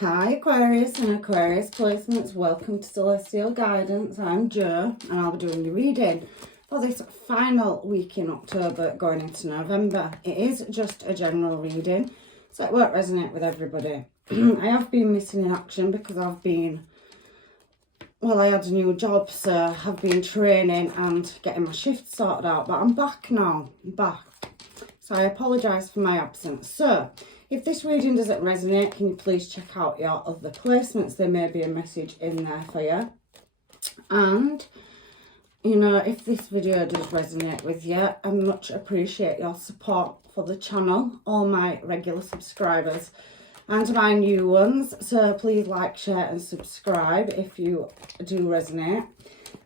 Hi Aquarius and Aquarius placements, welcome to Celestial Guidance. I'm Jo and I'll be doing your reading for this final week in October going into November. It is just a general reading, so it won't resonate with everybody. I have been missing in action because I had a new job, so I've been training and getting my shift sorted out, but I'm back now, So I apologise for my absence. So if this reading doesn't resonate, can you please check out your other placements? There may be a message in there for you. And, if this video does resonate with you, I much appreciate your support for the channel, all my regular subscribers and my new ones. So please like, share and subscribe if you do resonate.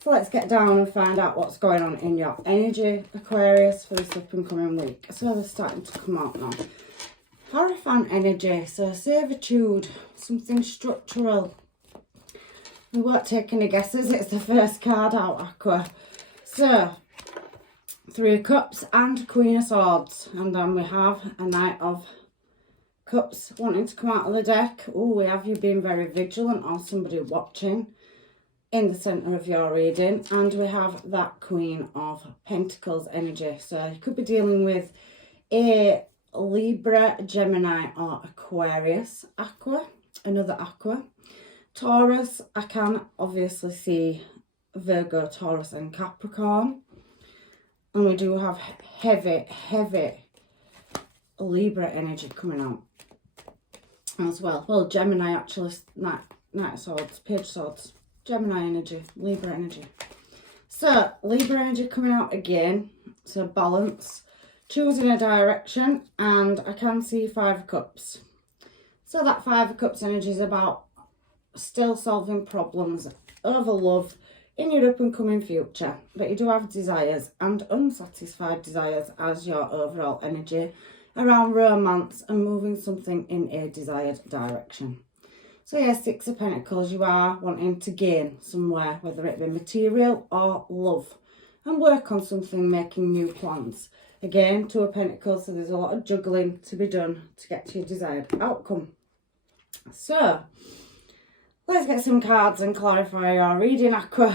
So let's get down and find out what's going on in your energy, Aquarius, for this up and coming week. So they're starting to come out now. Hierophant energy, so servitude, something structural. We won't take any guesses, it's the first card out, Aqua. So, Three of Cups and Queen of Swords. And then we have a Knight of Cups wanting to come out of the deck. Oh, we have you being very vigilant or somebody watching in the centre of your reading. And we have that Queen of Pentacles energy. So you could be dealing with a Libra, Gemini or Aquarius. Aqua, another Aqua. Taurus, I can obviously see Virgo, Taurus and Capricorn. And we do have heavy Libra energy coming out as well. Well, Gemini actually, Knight of Swords, Page of Swords, Gemini energy, Libra energy. So, Libra energy coming out again. So, balance. Choosing a direction, and I can see Five of Cups. So that Five of Cups energy is about still solving problems over love in your up and coming future, but you do have desires and unsatisfied desires as your overall energy around romance and moving something in a desired direction. So yeah, Six of Pentacles, you are wanting to gain somewhere, whether it be material or love, and work on something, making new plans. Again, Two of Pentacles, so there's a lot of juggling to be done to get to your desired outcome. So, let's get some cards and clarify our reading, Aqua.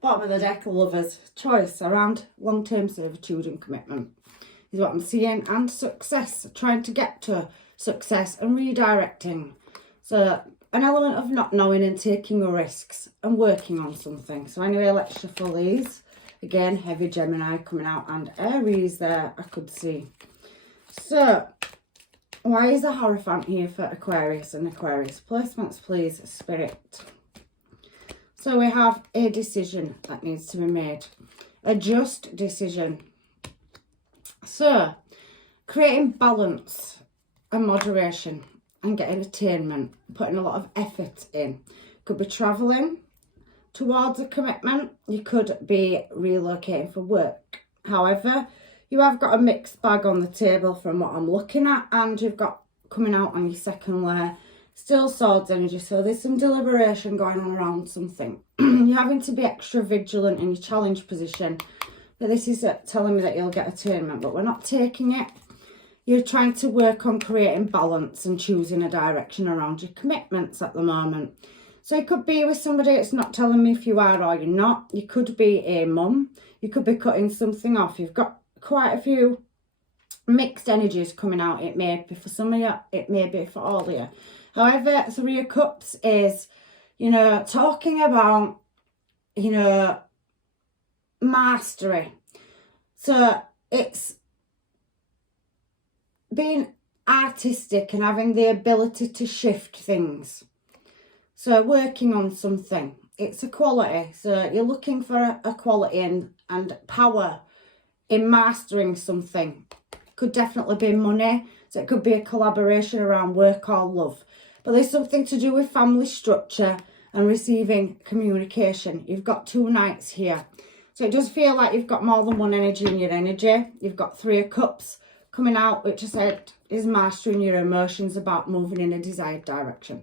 Bottom of the deck, Lovers. Choice around long-term servitude and commitment is what I'm seeing. And success, trying to get to success and redirecting. So, an element of not knowing and taking risks and working on something. So anyway, let's shuffle these. Again, heavy Gemini coming out and Aries there, I could see. So, why is the Hierophant here for Aquarius and Aquarius? Placements, please, Spirit. So, we have a decision that needs to be made. A just decision. So, creating balance and moderation and getting attainment. Putting a lot of effort in. Could be travelling towards a commitment. You could be relocating for work. However, you have got a mixed bag on the table from what I'm looking at, and you've got coming out on your second layer still Swords energy, so there's some deliberation going on around something. You're having to be extra vigilant in your challenge position, but this is telling me that you'll get attainment, but we're not taking it. You're trying to work on creating balance and choosing a direction around your commitments at the moment. So it could be with somebody that's not telling me if you are or you're not. You could be a mum. You could be cutting something off. You've got quite a few mixed energies coming out. It may be for some of you. It may be for all of you. However, Three of Cups is, talking about, mastery. So it's being artistic and having the ability to shift things. So working on something, it's a quality. So you're looking for a quality and power in mastering something. Could definitely be money. So it could be a collaboration around work or love. But there's something to do with family structure and receiving communication. You've got two Knights here. So it does feel like you've got more than one energy in your energy. You've got Three of Cups coming out, which I said is mastering your emotions, about moving in a desired direction.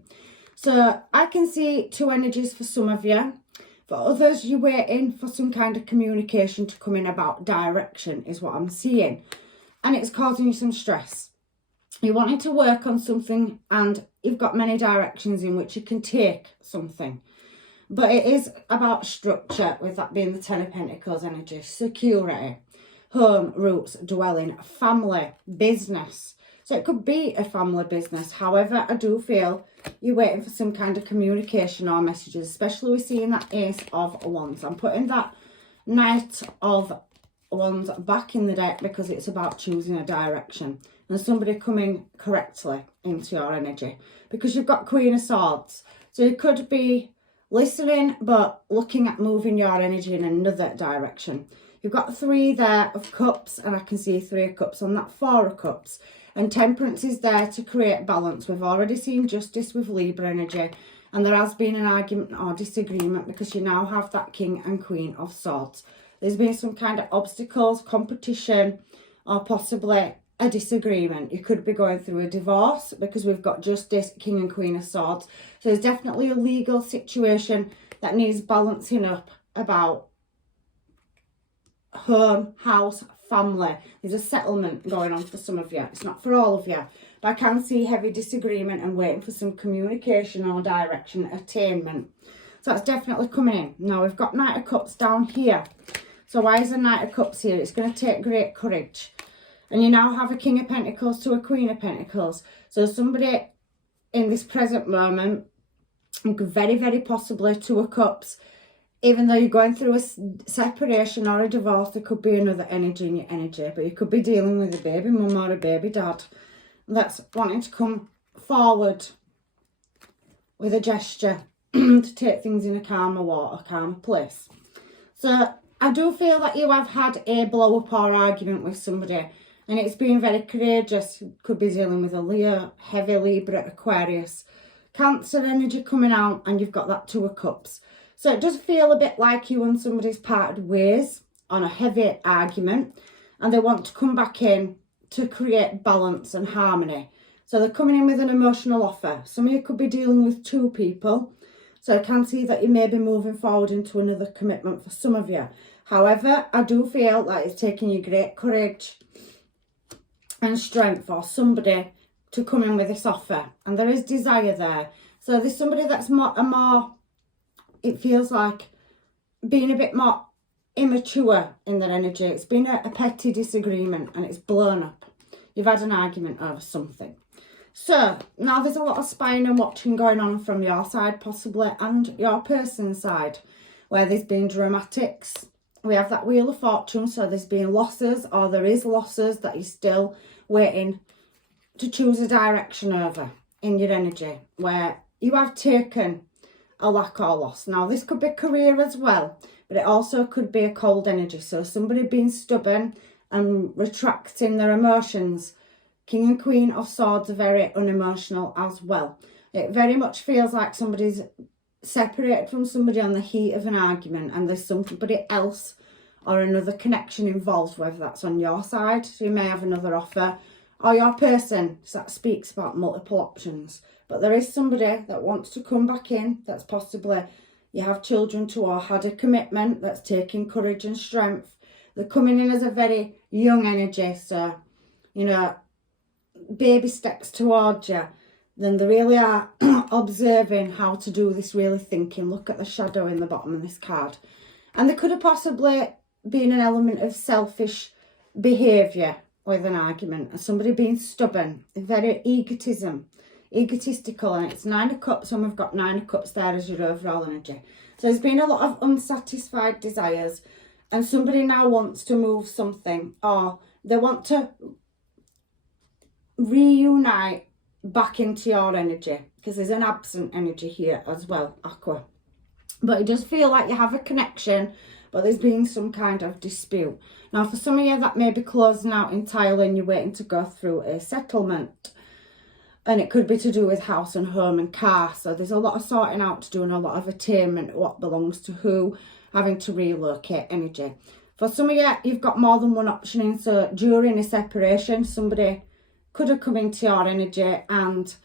So I can see two energies for some of you. For others, you're waiting for some kind of communication to come in about direction, is what I'm seeing. And it's causing you some stress. You're wanting to work on something and you've got many directions in which you can take something. But it is about structure, with that being the Ten of Pentacles energy, security, home, roots, dwelling, family, business. So it could be a family business. However, I do feel you're waiting for some kind of communication or messages, especially we're seeing that Ace of Wands. I'm putting that Knight of Wands back in the deck because it's about choosing a direction and somebody coming correctly into your energy, because you've got Queen of Swords. So you could be listening but looking at moving your energy in another direction. You've got 3 there of Cups, and I can see 3 of Cups on that 4 of Cups. And Temperance is there to create balance. We've already seen Justice with Libra energy, and there has been an argument or disagreement because you now have that King and Queen of Swords. There's been some kind of obstacles, competition, or possibly a disagreement. You could be going through a divorce because we've got Justice, King and Queen of Swords. So there's definitely a legal situation that needs balancing up about home, house, family. There's a settlement going on for some of you. It's not for all of you. But I can see heavy disagreement and waiting for some communication or direction, attainment. So that's definitely coming in. Now we've got Knight of Cups down here. So why is the Knight of Cups here? It's going to take great courage. And you now have a King of Pentacles to a Queen of Pentacles. So somebody in this present moment, very, very possibly 2 of Cups, even though you're going through a separation or a divorce, there could be another energy in your energy. But you could be dealing with a baby mum or a baby dad that's wanting to come forward with a gesture to take things in a calmer water, calmer place. So I do feel that you have had a blow up or argument with somebody, and it's been very courageous. Could be dealing with a Leo, heavy Libra, Aquarius, Cancer energy coming out, and you've got that 2 of Cups. So it does feel a bit like you and somebody's parted ways on a heavy argument, and they want to come back in to create balance and harmony. So they're coming in with an emotional offer. Some of you could be dealing with 2 people. So I can see that you may be moving forward into another commitment for some of you. However, I do feel like it's taking you great courage and strength for somebody to come in with this offer. And there is desire there. So there's somebody that's more it feels like being a bit more immature in their energy. It's been a petty disagreement and it's blown up. You've had an argument over something. So now there's a lot of spying and watching going on from your side possibly, and your person's side, where there's been dramatics. We have that Wheel of Fortune, so there's been losses, or there is losses that you're still waiting to choose a direction over in your energy, where you have taken a lack or loss. Now this could be career as well, but it also could be a cold energy. So somebody being stubborn and retracting their emotions. King and Queen of Swords are very unemotional as well. It very much feels like somebody's separated from somebody on the heat of an argument, and there's somebody else or another connection involved, whether that's on your side, so you may have another offer, or your person that speaks about multiple options. But there is somebody that wants to come back in, that's possibly you have children to, or had a commitment that's taking courage and strength. They're coming in as a very young energy, so, you know, baby steps towards you. Then they really are observing how to do this, really thinking. Look at the shadow in the bottom of this card. And there could have possibly been an element of selfish behaviour with an argument, and somebody being stubborn, very egotistical, and it's 9 of Cups, and we've got 9 of Cups there as your overall energy. So there's been a lot of unsatisfied desires, and somebody now wants to move something, or they want to reunite back into your energy, because there's an absent energy here as well, Aqua. But it does feel like you have a connection, but there's been some kind of dispute. Now for some of you that may be closing out entirely and you're waiting to go through a settlement, and it could be to do with house and home and car. So there's a lot of sorting out to do and a lot of attainment, what belongs to who, having to relocate energy. For some of you, you've got more than one option in. So during a separation, somebody could have come into your energy, and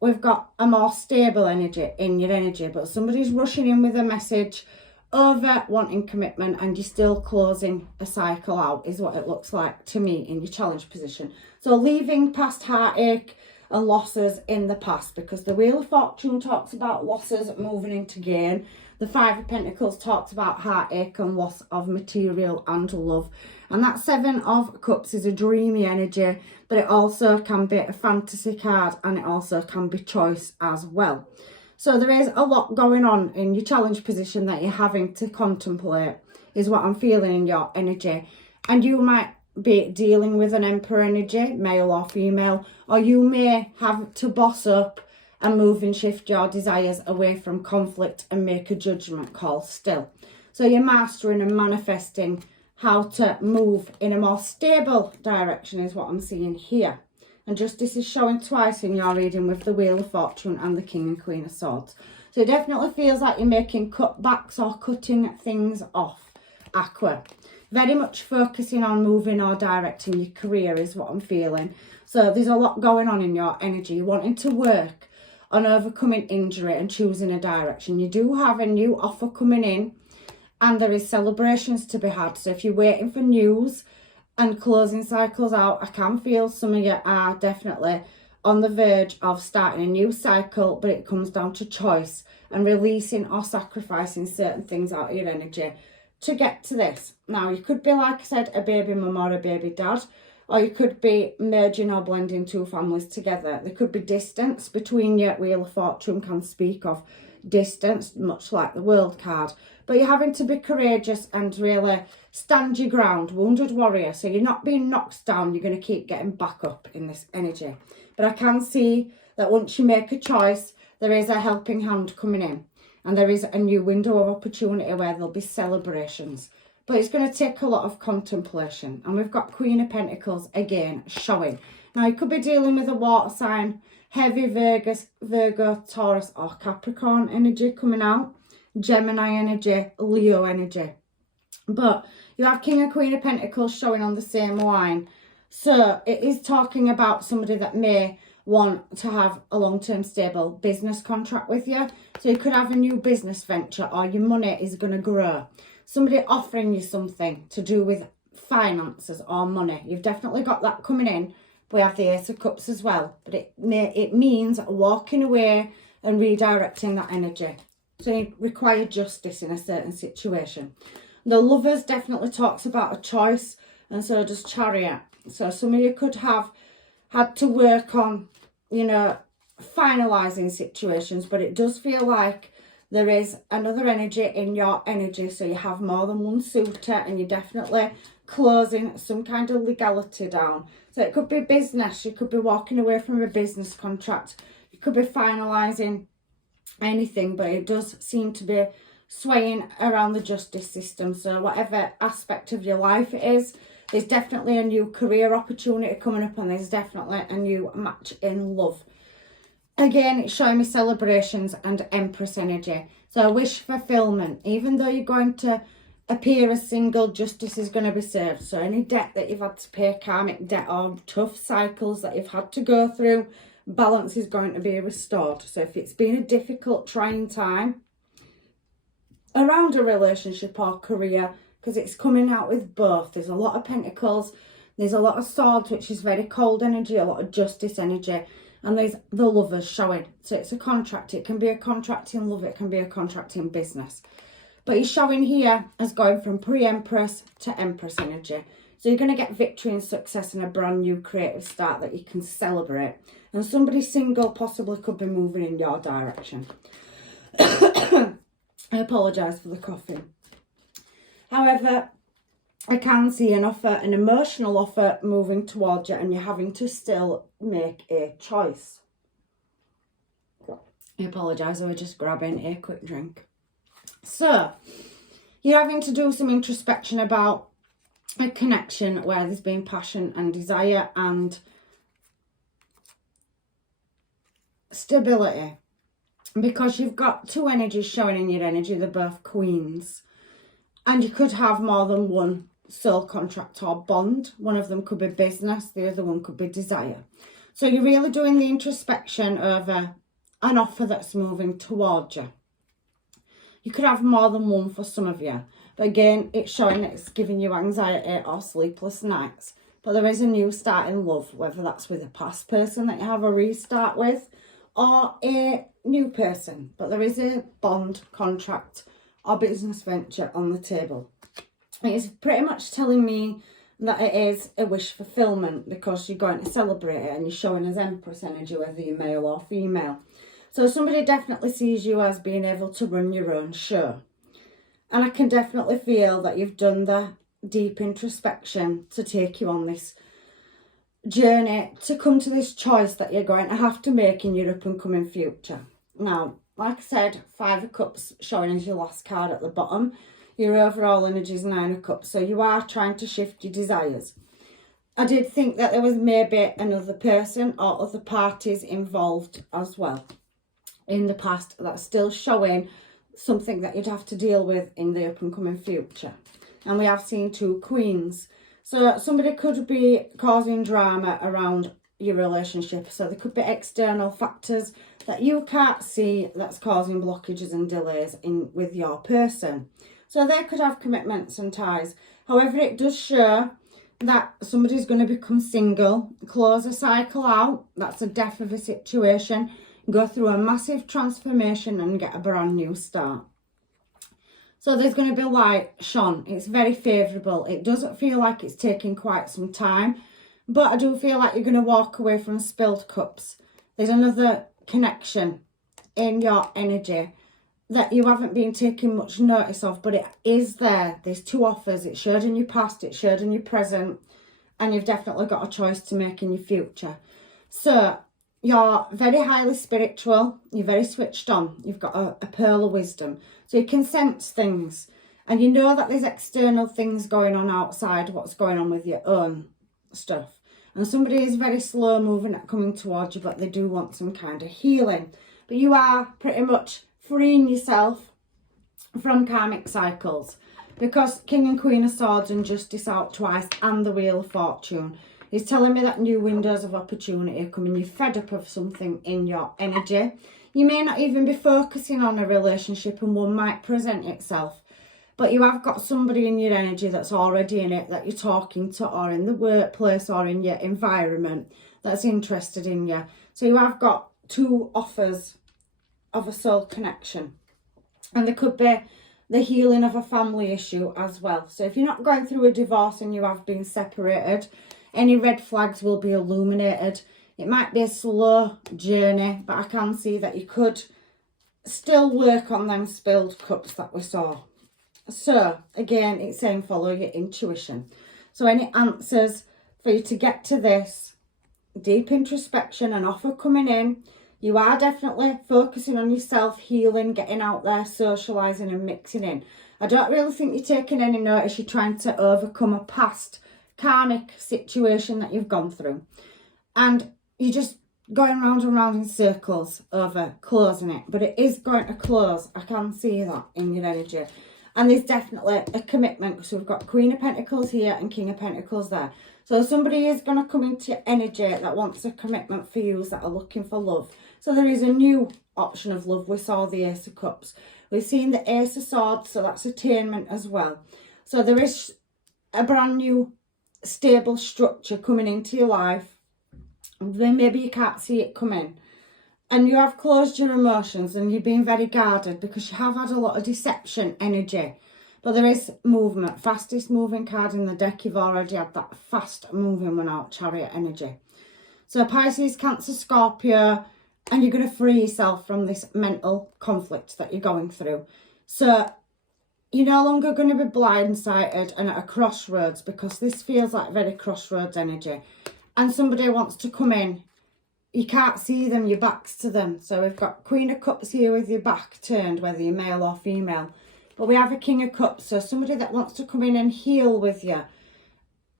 we've got a more stable energy in your energy, but somebody's rushing in with a message over wanting commitment, and you're still closing a cycle out, is what it looks like to me in your challenge position. So leaving past heartache and losses in the past, because the Wheel of Fortune talks about losses moving into gain. The Five of Pentacles talks about heartache and loss of material and love. And that Seven of Cups is a dreamy energy, but it also can be a fantasy card, and it also can be choice as well. So there is a lot going on in your challenge position that you're having to contemplate, is what I'm feeling in your energy. And you might be dealing with an Emperor energy, male or female, or you may have to boss up and move and shift your desires away from conflict and make a judgment call still. So you're mastering and manifesting how to move in a more stable direction is what I'm seeing here. And justice is showing twice in your reading with the Wheel of Fortune and the King and Queen of Swords. So it definitely feels like you're making cutbacks or cutting things off, Aqua. Very much focusing on moving or directing your career is what I'm feeling. So there's a lot going on in your energy. You're wanting to work on overcoming injury and choosing a direction. You do have a new offer coming in, and there is celebrations to be had. So if you're waiting for news and closing cycles out, I can feel some of you are definitely on the verge of starting a new cycle, but it comes down to choice and releasing or sacrificing certain things out of your energy to get to this. Now, you could be, like I said, a baby mum or a baby dad, or you could be merging or blending two families together. There could be distance between you. Wheel of Fortune can speak of distance, much like the World card. But you're having to be courageous and really stand your ground, wounded warrior. So you're not being knocked down. You're going to keep getting back up in this energy. But I can see that once you make a choice, there is a helping hand coming in. And there is a new window of opportunity where there'll be celebrations. But it's going to take a lot of contemplation. And we've got Queen of Pentacles again showing. Now, you could be dealing with a water sign, heavy Virgo, Taurus or Capricorn energy coming out. Gemini energy, Leo energy. But you have King and Queen of Pentacles showing on the same line. So it is talking about somebody that may want to have a long-term stable business contract with you. So you could have a new business venture, or your money is going to grow. Somebody offering you something to do with finances or money. You've definitely got that coming in. We have the Ace of Cups as well. But it means walking away and redirecting that energy. So you require justice in a certain situation. The Lovers definitely talks about a choice, and so does Chariot. So some of you could have had to work on, you know, finalising situations, but it does feel like there is another energy in your energy. So you have more than one suitor, and you're definitely closing some kind of legality down. So it could be business. You could be walking away from a business contract. You could be finalising anything, but it does seem to be swaying around the justice system. So whatever aspect of your life it is, there's definitely a new career opportunity coming up, and there's definitely a new match in love. Again, it's showing me celebrations and Empress energy. So wish fulfillment. Even though you're going to appear as single, justice is going to be served. So any debt that you've had to pay, karmic debt or tough cycles that you've had to go through, balance is going to be restored. So if it's been a difficult, trying time around a relationship or career, because it's coming out with both. There's a lot of pentacles, there's a lot of swords, which is very cold energy, a lot of justice energy, and there's the Lovers showing. So it's a contract. It can be a contract in love, it can be a contract in business. But he's showing here as going from pre-Empress to Empress energy. So you're going to get victory and success and a brand new creative start that you can celebrate. And somebody single possibly could be moving in your direction. I apologise for the coughing. However, I can see an offer, an emotional offer moving towards you, and you're having to still make a choice. I apologise, I was just grabbing a quick drink. So, you're having to do some introspection about a connection where there's been passion and desire and stability. Because you've got two energies showing in your energy, they're both queens. And you could have more than one soul contract or bond. One of them could be business, the other one could be desire. So you're really doing the introspection over an offer that's moving towards you. You could have more than one for some of you. But again, it's showing that it's giving you anxiety or sleepless nights. but there is a new start in love, whether that's with a past person that you have a restart with or a new person. But there is a bond, contract or business venture on the table. It is pretty much telling me that it is a wish fulfillment because you're going to celebrate it and you're showing as Empress energy, whether you're male or female. So somebody definitely sees you as being able to run your own show. And I can definitely feel that you've done the deep introspection to take you on this journey to come to this choice that you're going to have to make in your up and coming future. Now, like I said, 5 of Cups showing as your last card at the bottom. Your overall energy is 9 of Cups. So you are trying to shift your desires. I did think that there was maybe another person or other parties involved as well in the past that's still showing something that you'd have to deal with in the up and coming future. And we have seen 2 Queens. So somebody could be causing drama around your relationship. So there could be external factors that you can't see that's causing blockages and delays with your person. So they could have commitments and ties. However, it does show that somebody's going to become single, close a cycle out. That's a death of a situation. Go through a massive transformation and get a brand new start. So there's going to be light shone. It's very favourable. It doesn't feel like it's taking quite some time, but I do feel like you're going to walk away from spilled cups. There's another connection in your energy that you haven't been taking much notice of, but it is there. There's 2 offers. It showed in your past, it showed in your present, and you've definitely got a choice to make in your future. So you're very highly spiritual. You're very switched on. You've got a pearl of wisdom. So you can sense things. And you know that there's external things going on outside what's going on with your own stuff. And somebody is very slow moving at coming towards you, but they do want some kind of healing. But you are pretty much freeing yourself from karmic cycles. Because King and Queen of Swords and Justice out twice and the Wheel of Fortune is telling me that new windows of opportunity are coming. You're fed up of something in your energy. You may not even be focusing on a relationship and one might present itself. But you have got somebody in your energy that's already in it, that you're talking to, or in the workplace or in your environment that's interested in you. So you have got 2 offers of a soul connection. And there could be the healing of a family issue as well. So if you're not going through a divorce and you have been separated, any red flags will be illuminated. It might be a slow journey, but I can see that you could still work on them spilled cups that we saw. So, again, it's saying follow your intuition. So any answers for you to get to this, deep introspection, an offer coming in, you are definitely focusing on yourself, healing, getting out there, socialising and mixing in. I don't really think you're taking any notice. You're trying to overcome a past karmic situation that you've gone through. And you're just going round and round in circles over closing it. But it is going to close. I can see that in your energy. And there's definitely a commitment. So we've got Queen of Pentacles here and King of Pentacles there. So somebody is going to come into your energy that wants a commitment for you, that are looking for love. So there is a new option of love. We saw the Ace of Cups. We've seen the Ace of Swords, so that's attainment as well. So there is a brand new stable structure coming into your life. Then maybe you can't see it coming. And you have closed your emotions and you've been very guarded because you have had a lot of deception energy. But there is movement. Fastest moving card in the deck. You've already had that fast moving one out, Chariot energy. So Pisces, Cancer, Scorpio, and you're going to free yourself from this mental conflict that you're going through. So you're no longer going to be blindsided and at a crossroads, because this feels like very crossroads energy. And somebody wants to come in. You can't see them, your back's to them. So we've got Queen of Cups here with your back turned, whether you're male or female. But we have a King of Cups, so somebody that wants to come in and heal with you.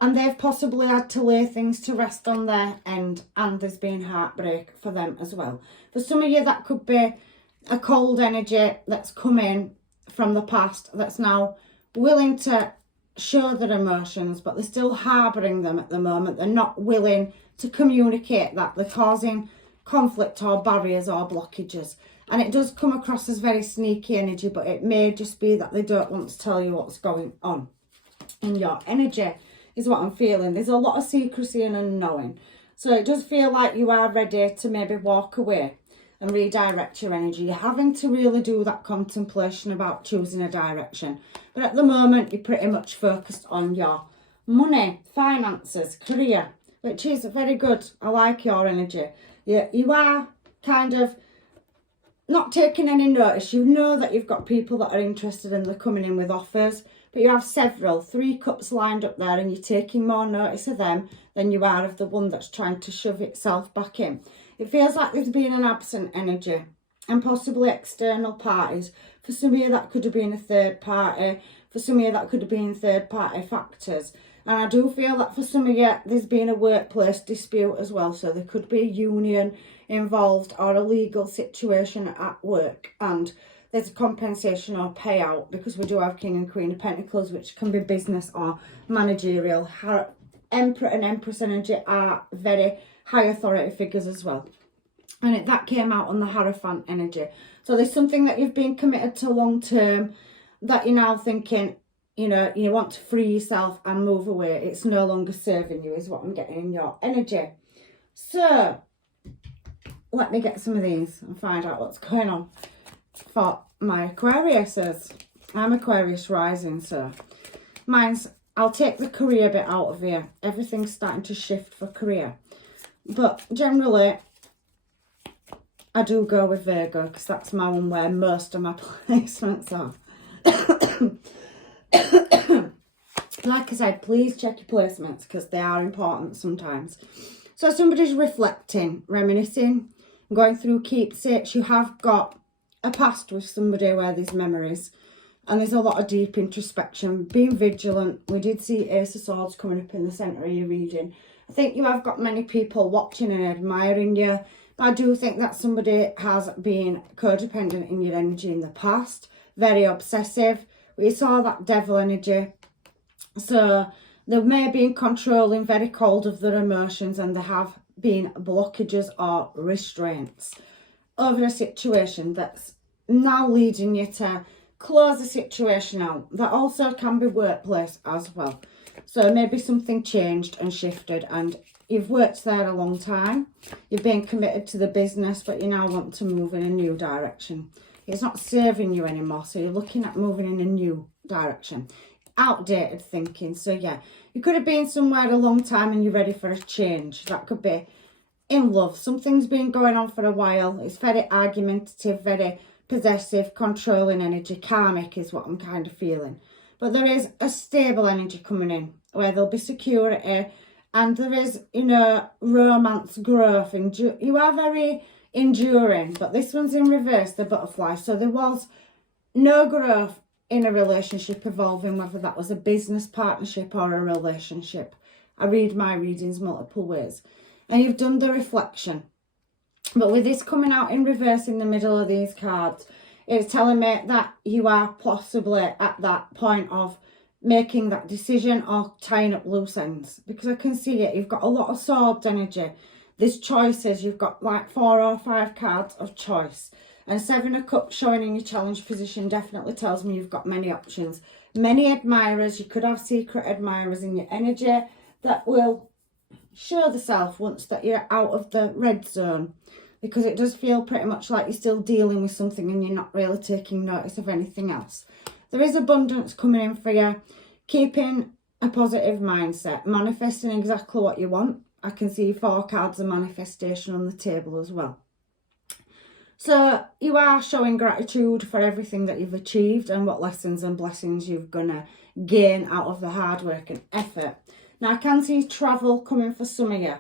And they've possibly had to lay things to rest on their end, and there's been heartbreak for them as well. For some of you, that could be a cold energy that's come in from the past that's now willing to show their emotions, but they're still harbouring them at the moment. They're not willing to communicate that. They're causing conflict or barriers or blockages. And it does come across as very sneaky energy, but it may just be that they don't want to tell you what's going on in your energy. is what I'm feeling. There's a lot of secrecy and unknowing. So it does feel like you are ready to maybe walk away and redirect your energy. You're having to really do that contemplation about choosing a direction. But at the moment, you're pretty much focused on your money, finances, career, which is very good. I like your energy. You are kind of not taking any notice. You know that you've got people that are interested and they're coming in with offers, but you have several, 3 cups lined up there, and you're taking more notice of them than you are of the one that's trying to shove itself back in. It feels like there's been an absent energy and possibly external parties. For some of you, that could have been a third party. For some of you, that could have been third party factors. And I do feel that for some of you, there's been a workplace dispute as well. So there could be a union involved or a legal situation at work. And there's a compensation or payout, because we do have King and Queen of Pentacles, which can be business or managerial. Emperor and Empress energy are very high authority figures as well. And that came out on the Hierophant energy. So there's something that you've been committed to long term that you're now thinking, you know, you want to free yourself and move away. It's no longer serving you, is what I'm getting in your energy. So let me get some of these and find out what's going on for my Aquariuses. I'm Aquarius rising, so mine's, I'll take the career bit out of here. Everything's starting to shift for career. But generally, I do go with Virgo, because that's my one where most of my placements are. Like I said, please check your placements, because they are important sometimes. So somebody's reflecting, reminiscing, going through keepsakes. You have got a past with somebody where there's memories, and there's a lot of deep introspection, being vigilant. We did see Ace of Swords coming up in the centre of your reading. I think you have got many people watching and admiring you. But I do think that somebody has been codependent in your energy in the past, very obsessive. We saw that devil energy. So they may be in controlling, very cold of their emotions, and there have been blockages or restraints over a situation that's now leading you to close the situation out. That also can be workplace as well. So maybe something changed and shifted, and you've worked there a long time. You've been committed to the business, but you now want to move in a new direction. It's not serving you anymore, so you're looking at moving in a new direction. Outdated thinking. So yeah, you could have been somewhere a long time and you're ready for a change. That could be in love. Something's been going on for a while. It's very argumentative, very possessive, controlling energy. Karmic is what I'm kind of feeling. But there is a stable energy coming in where there'll be security, and there is, you know, romance, growth. You are very enduring, but this one's in reverse, the butterfly. So there was no growth in a relationship evolving, whether that was a business partnership or a relationship. I read my readings multiple ways. And you've done the reflection. But with this coming out in reverse in the middle of these cards, it's telling me that you are possibly at that point of making that decision or tying up loose ends. Because I can see it. You've got a lot of swords energy. There's choices. You've got like 4 or 5 cards of choice. And 7 of Cups showing in your challenge position definitely tells me you've got many options. Many admirers. You could have secret admirers in your energy that will show themselves once that you're out of the red zone. Because it does feel pretty much like you're still dealing with something and you're not really taking notice of anything else. There is abundance coming in for you. Keeping a positive mindset. Manifesting exactly what you want. I can see 4 cards of manifestation on the table as well. So you are showing gratitude for everything that you've achieved and what lessons and blessings you're going to gain out of the hard work and effort. Now I can see travel coming for some of you.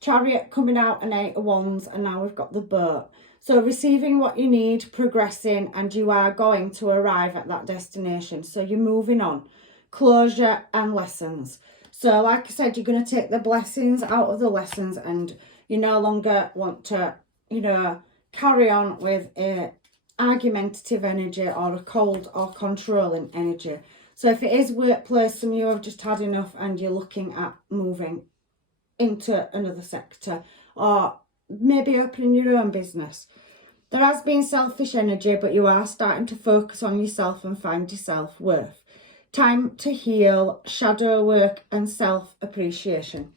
Chariot coming out, an 8 of Wands, and now we've got the boat. So receiving what you need, progressing, and you are going to arrive at that destination. So you're moving on. Closure and lessons. So like I said, you're going to take the blessings out of the lessons, and you no longer want to, you know, carry on with a argumentative energy or a cold or controlling energy. So if it is workplace, some of you have just had enough and you're looking at moving into another sector or maybe opening your own business. There has been selfish energy, but you are starting to focus on yourself and find your self-worth. time to heal, shadow work and self-appreciation.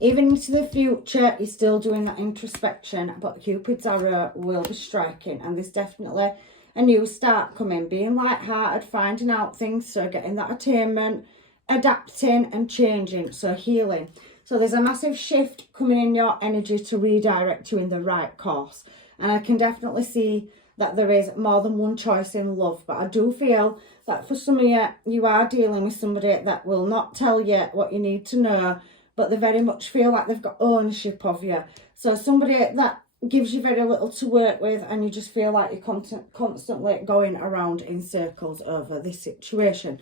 Even into the future, you're still doing that introspection, but Cupid's arrow will be striking, and there's definitely a new start coming. Being light-hearted, finding out things, so getting that attainment, adapting and changing, so healing. So there's a massive shift coming in your energy to redirect you in the right course. And I can definitely see that there is more than one choice in love. But I do feel that for some of you, you are dealing with somebody that will not tell you what you need to know, but they very much feel like they've got ownership of you. So somebody that gives you very little to work with, and you just feel like you're constantly going around in circles over this situation.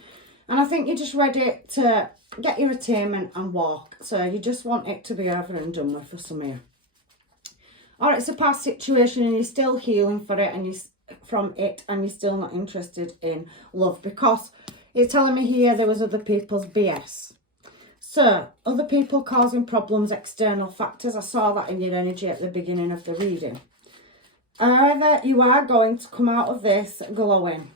And I think you're just ready to get your attainment and walk. So you just want it to be over and done with for some of you. Or it's a past situation and you're still healing for it and you're still not interested in love, because it's telling me here there was other people's BS. So, other people causing problems, external factors. I saw that in your energy at the beginning of the reading. However, you are going to come out of this glowing.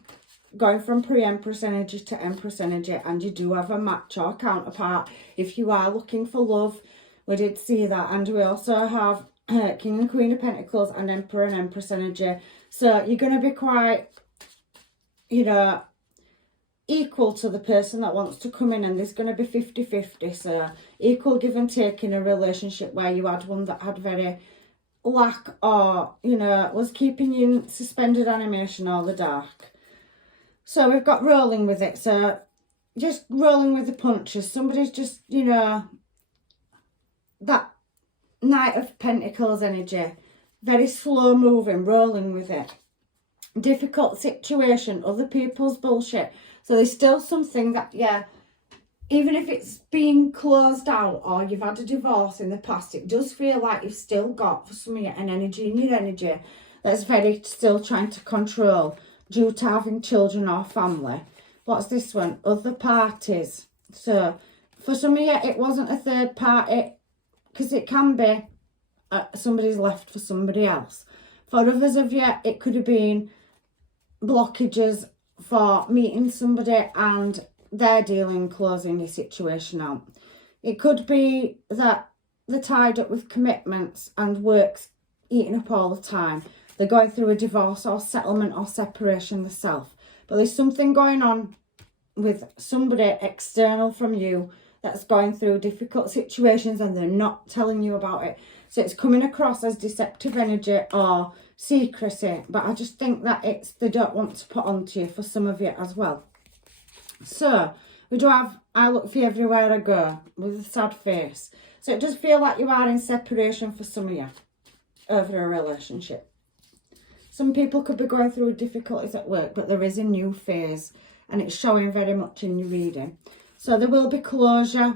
Going from pre-Empress energy to Empress energy, and you do have a match or counterpart if you are looking for love. We did see that, and we also have King and Queen of Pentacles and Emperor and Empress energy. So you're going to be quite, you know, equal to the person that wants to come in, and there's going to be 50-50. So equal give and take in a relationship where you had one that had very lack, or, you know, was keeping you in suspended animation or the dark. So we've got rolling with it. So just rolling with the punches. Somebody's just, you know, that Knight of Pentacles energy. Very slow moving, rolling with it. Difficult situation, other people's bullshit. So there's still something that, yeah, even if it's being closed out or you've had a divorce in the past, it does feel like you've still got, for some of you, an energy in your energy that's very still trying to control, due to having children or family. What's this one? Other parties. So for some of you, it wasn't a third party, because it can be somebody's left for somebody else. For others of you, it could have been blockages for meeting somebody and they're closing your situation out. It could be that they're tied up with commitments and work's eating up all the time. They're going through a divorce or settlement or separation themselves. But there's something going on with somebody external from you that's going through difficult situations and they're not telling you about it. So it's coming across as deceptive energy or secrecy. But I just think that it's they don't want to put onto you for some of you as well. So we do have I look for you everywhere I go with a sad face. So it does feel like you are in separation for some of you over a relationship. Some people could be going through difficulties at work, but there is a new phase and it's showing very much in your reading. So there will be closure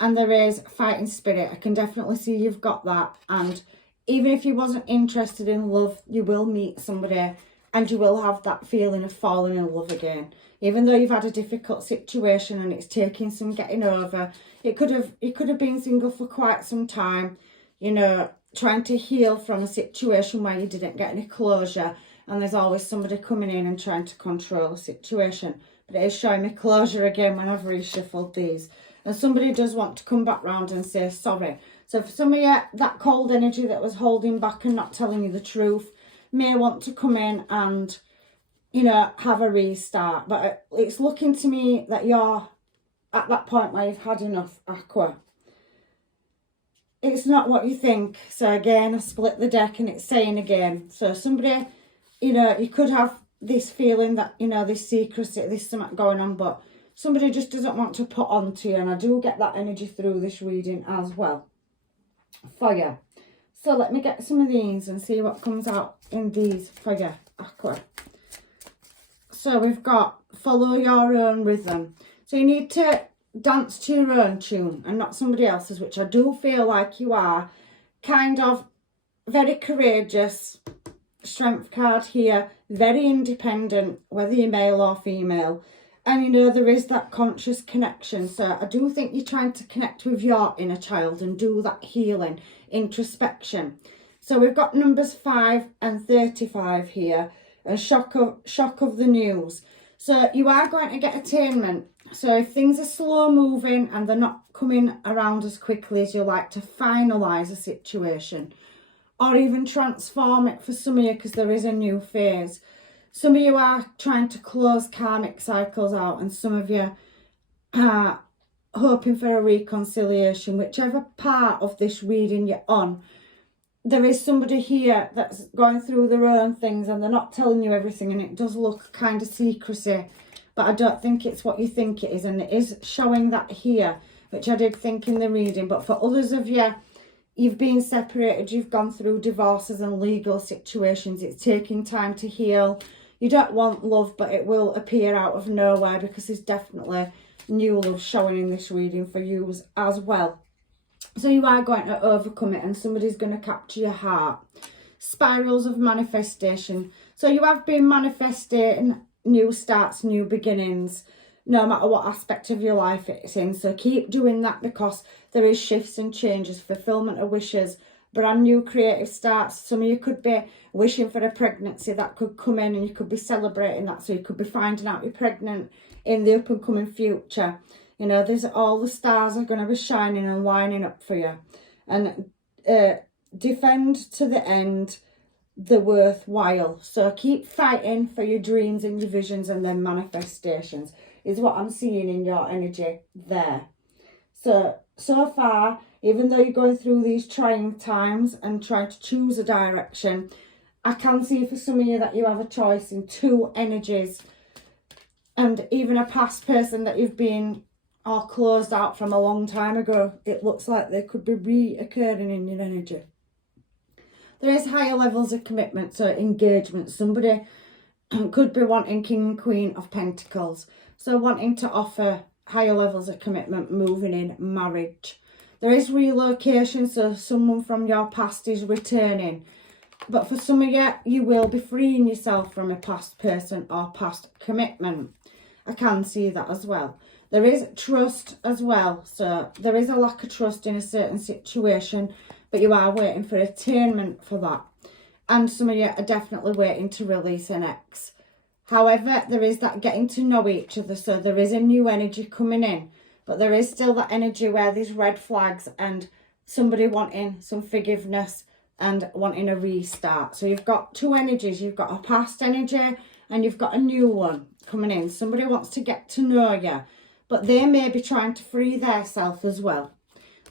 and there is fighting spirit. I can definitely see you've got that. And even if you wasn't interested in love, you will meet somebody and you will have that feeling of falling in love again. Even though you've had a difficult situation and it's taking some getting over, you could have been single for quite some time, you know, trying to heal from a situation where you didn't get any closure, and there's always somebody coming in and trying to control the situation. But it is showing me closure again when I've reshuffled these. And somebody does want to come back round and say sorry. So for some of you, that cold energy that was holding back and not telling you the truth may want to come in and, you know, have a restart. But it's looking to me that you're at that point where you've had enough, Aqua. It's not what you think. So again, I split the deck and it's saying again. So somebody, you know, you could have this feeling that, you know, this secrecy, this something going on, but somebody just doesn't want to put on to you. And I do get that energy through this reading as well for you. So let me get some of these and see what comes out in these for you, Aqua. So we've got follow your own rhythm. So you need to dance to your own tune and not somebody else's, which I do feel like you are. Kind of very courageous, strength card here, very independent, whether you're male or female. And you know, there is that conscious connection. So I do think you're trying to connect with your inner child and do that healing, introspection. So we've got numbers 5 and 35 here. And shock of the news. So you are going to get attainment So if things are slow moving and they're not coming around as quickly as you like to finalise a situation, or even transform it for some of you, because there is a new phase. Some of you are trying to close karmic cycles out, and some of you are hoping for a reconciliation. Whichever part of this reading you're on, there is somebody here that's going through their own things and they're not telling you everything, and it does look kind of secrecy, but I don't think it's what you think it is, and it is showing that here, which I did think in the reading. But for others of you, you've been separated, you've gone through divorces and legal situations, it's taking time to heal. You don't want love, but it will appear out of nowhere, because there's definitely new love showing in this reading for you as well. So you are going to overcome it, and somebody's going to capture your heart. Spirals of manifestation. So you have been manifesting new starts, new beginnings, no matter what aspect of your life it's in. So keep doing that, because there is shifts and changes, fulfillment of wishes, brand new creative starts. Some of you could be wishing for a pregnancy that could come in, and you could be celebrating that. So you could be finding out you're pregnant in the up and coming future. You know, there's all the stars are going to be shining and lining up for you. And defend to the end the worthwhile. So keep fighting for your dreams and your visions, and then manifestations is what I'm seeing in your energy there. So far, even though you're going through these trying times and trying to choose a direction, I can see for some of you that you have a choice in two energies, and even a past person that you've been or closed out from a long time ago. It looks like they could be reoccurring in your energy. There is higher levels of commitment, so engagement. Somebody could be wanting King and Queen of Pentacles, so wanting to offer higher levels of commitment, moving in, marriage. There is relocation, so someone from your past is returning. But for some of you, you will be freeing yourself from a past person or past commitment. I can see that as well. There is trust as well. So there is a lack of trust in a certain situation, but you are waiting for attainment for that. And some of you are definitely waiting to release an ex. However, there is that getting to know each other. So there is a new energy coming in, but there is still that energy where there's red flags and somebody wanting some forgiveness and wanting a restart. So you've got two energies. You've got a past energy and you've got a new one coming in. Somebody wants to get to know you, but they may be trying to free their self as well.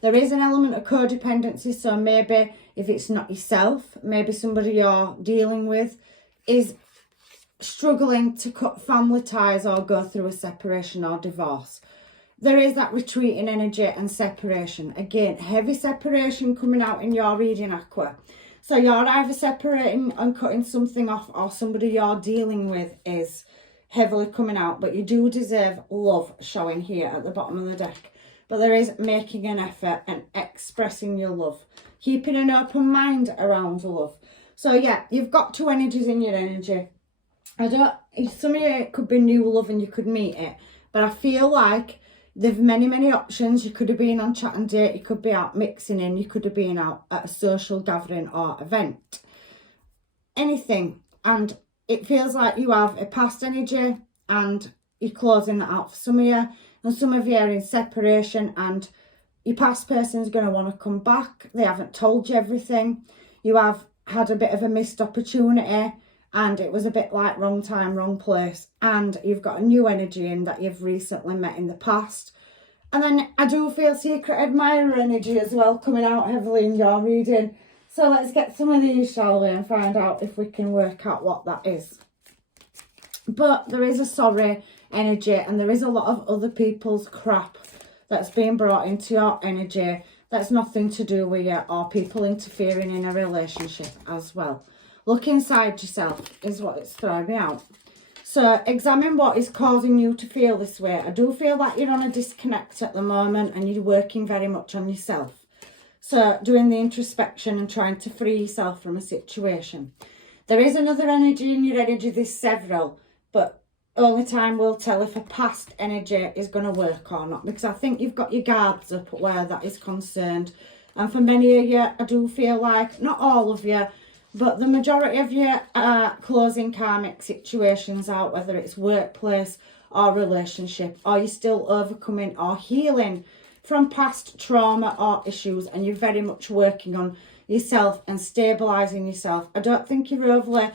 There is an element of codependency, so maybe if it's not yourself, maybe somebody you're dealing with is struggling to cut family ties or go through a separation or divorce. There is that retreating energy and separation. Again, heavy separation coming out in your reading, Aqua. So you're either separating and cutting something off, or somebody you're dealing with is heavily coming out, but you do deserve love showing here at the bottom of the deck. But there is making an effort and expressing your love, keeping an open mind around love. So yeah, you've got two energies in your energy. Some of you, it could be new love and you could meet it, but I feel like there's many options. You could have been on chat and date, you could be out mixing in, you could have been out at a social gathering or event, anything. And it feels like you have a past energy and you're closing that out for some of you. And some of you are in separation and your past person's going to want to come back. They haven't told you everything. You have had a bit of a missed opportunity and it was a bit like wrong time, wrong place. And you've got a new energy in that you've recently met in the past. And then I do feel secret admirer energy as well coming out heavily in your reading. So let's get some of these, shall we, and find out if we can work out what that is. But there is a sorry energy and there is a lot of other people's crap that's being brought into your energy that's nothing to do with you, or people interfering in a relationship as well. Look inside yourself is what it's throwing me out. So examine what is causing you to feel this way. I do feel like you're on a disconnect at the moment and you're working very much on yourself. So doing the introspection and trying to free yourself from a situation. There is another energy in your energy, there's several, but only time will tell if a past energy is going to work or not, because I think you've got your guards up where that is concerned. And for many of you, I do feel like, not all of you, but the majority of you are closing karmic situations out, whether it's workplace or relationship, or you're still overcoming or healing from past trauma or issues, and you're very much working on yourself and stabilising yourself. I don't think you're overly,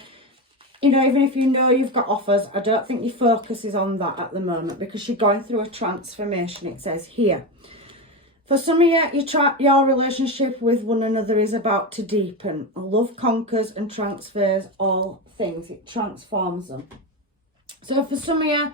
you know, even if you know you've got offers, I don't think your focus is on that at the moment, because you're going through a transformation, it says here. For some of you, your relationship with one another is about to deepen. Love conquers and transfers all things. It transforms them. So for some of you,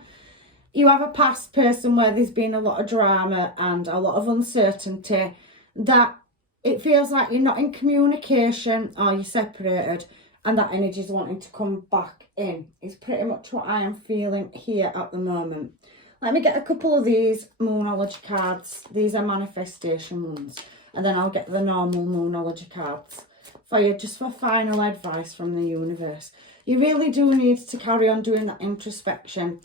you have a past person where there's been a lot of drama and a lot of uncertainty, that it feels like you're not in communication or you're separated, and that energy is wanting to come back in. It's pretty much what I am feeling here at the moment. Let me get a couple of these Moonology cards. These are manifestation ones. And then I'll get the normal Moonology cards for you, just for final advice from the universe. You really do need to carry on doing that introspection.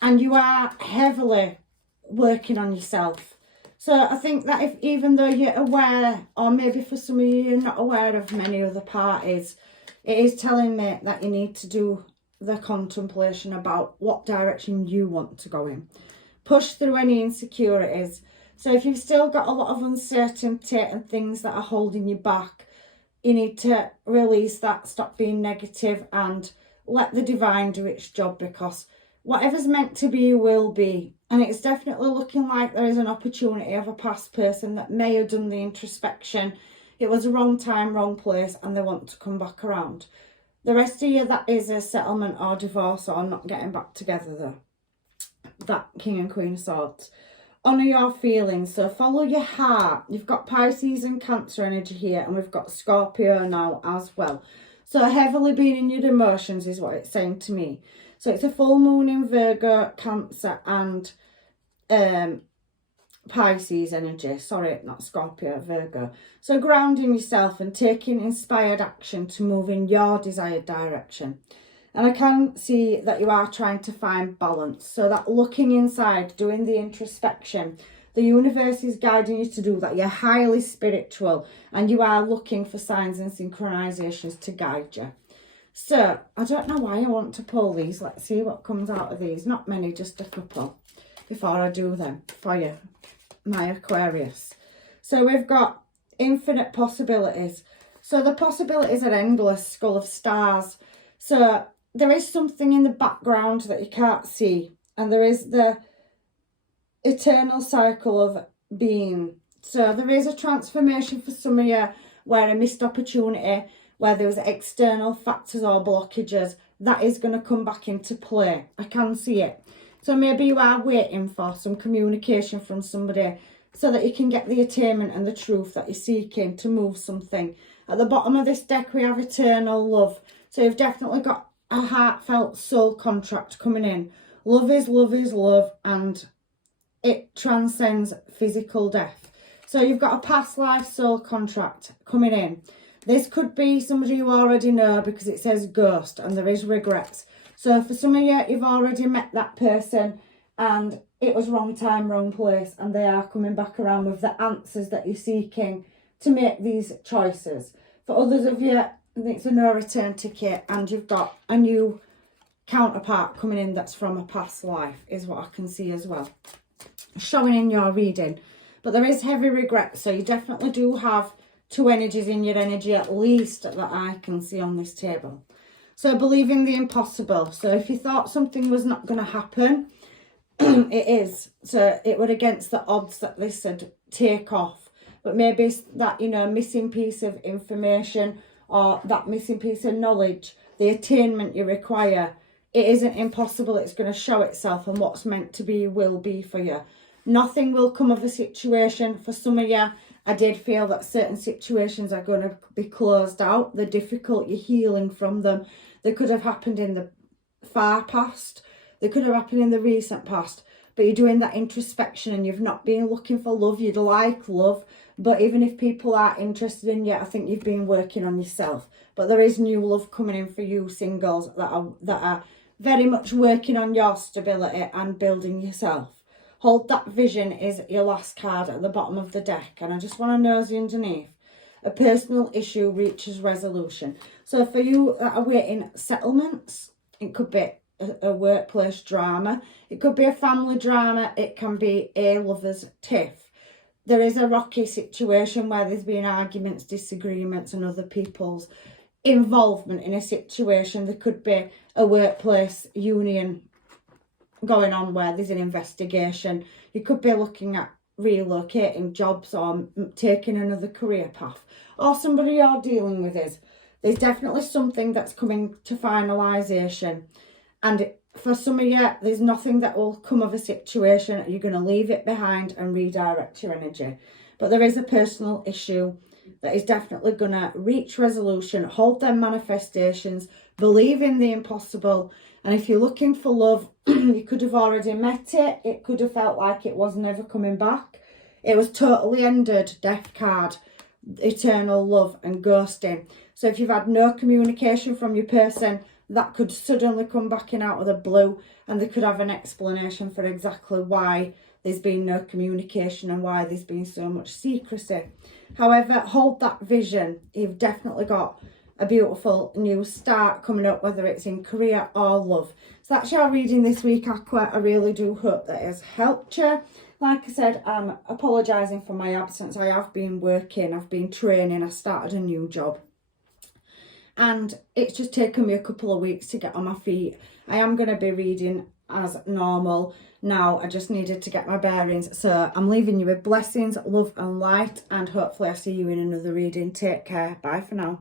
And you are heavily working on yourself. So I think that if, even though you're aware, or maybe for some of you, you're not aware of many other parties, it is telling me that you need to do the contemplation about what direction you want to go in. Push through any insecurities. So if you've still got a lot of uncertainty and things that are holding you back, you need to release that, stop being negative, and let the divine do its job, because whatever's meant to be will be. And it's definitely looking like there is an opportunity of a past person that may have done the introspection. It was a wrong time, wrong place, and they want to come back around. The rest of you, that is a settlement or divorce or not getting back together though. That King and Queen of Swords. Honour your feelings. So follow your heart. You've got Pisces and Cancer energy here, and we've got Scorpio now as well. So heavily being in your emotions is what it's saying to me. So it's a full moon in Virgo, Cancer and Pisces energy. Sorry, not Scorpio, Virgo. So grounding yourself and taking inspired action to move in your desired direction. And I can see that you are trying to find balance. So that looking inside, doing the introspection, the universe is guiding you to do that. You're highly spiritual and you are looking for signs and synchronizations to guide you. So I don't know why I want to pull these. Let's see what comes out of these. Not many, just a couple before I do them for you, my Aquarius. So we've got infinite possibilities. So the possibilities are endless, Skull of Stars. So there is something in the background that you can't see, and there is the eternal cycle of being. So there is a transformation for some of you where a missed opportunity, where there was external factors or blockages, that is going to come back into play. I can see it. So maybe you are waiting for some communication from somebody so that you can get the attainment and the truth that you're seeking to move something. At the bottom of this deck, we have eternal love. So you've definitely got a heartfelt soul contract coming in. Love is love is love, and it transcends physical death. So you've got a past life soul contract coming in. This could be somebody you already know, because it says ghost and there is regrets. So for some of you, you've already met that person and it was wrong time, wrong place, and they are coming back around with the answers that you're seeking to make these choices. For others of you, it's a no return ticket and you've got a new counterpart coming in that's from a past life, is what I can see as well, showing in your reading. But there is heavy regret, so you definitely do have two energies in your energy, at least, that I can see on this table. So believing the impossible. So if you thought something was not going to happen, it is. So it were against the odds that this would take off. But maybe it's that, you know, missing piece of information or that missing piece of knowledge, the attainment you require, it isn't impossible. It's going to show itself, and what's meant to be will be for you. Nothing will come of a situation. For some of you, I did feel that certain situations are going to be closed out. They're difficult. You're healing from them. They could have happened in the far past. They could have happened in the recent past. But you're doing that introspection and you've not been looking for love. You'd like love. But even if people are interested in you, I think you've been working on yourself. But there is new love coming in for you singles that are very much working on your stability and building yourself. Hold that vision is your last card at the bottom of the deck. And I just want to nosy underneath. A personal issue reaches resolution. So for you that are waiting settlements, it could be a workplace drama. It could be a family drama. It can be a lover's tiff. There is a rocky situation where there's been arguments, disagreements, and other people's involvement in a situation. There could be a workplace union going on where there's an investigation. You could be looking at relocating jobs or taking another career path, or somebody you're dealing with is. There's definitely something that's coming to finalisation, and for some of you, there's nothing that will come of a situation. You're going to leave it behind and redirect your energy. But there is a personal issue that is definitely going to reach resolution. Hold them manifestations, believe in the impossible. And if you're looking for love, you could have already met it. It could have felt like it was never coming back. It was totally ended, death card, eternal love and ghosting. So if you've had no communication from your person, that could suddenly come back in out of the blue, and they could have an explanation for exactly why there's been no communication and why there's been so much secrecy. However, hold that vision. You've definitely got a beautiful new start coming up, whether it's in career or love. So that's your reading this week, Aqua. I really do hope that has helped you. Like I said, I'm apologising for my absence. I have been working, I've been training, I started a new job. And it's just taken me a couple of weeks to get on my feet. I am going to be reading as normal now. I just needed to get my bearings. So I'm leaving you with blessings, love and light. And hopefully I see you in another reading. Take care. Bye for now.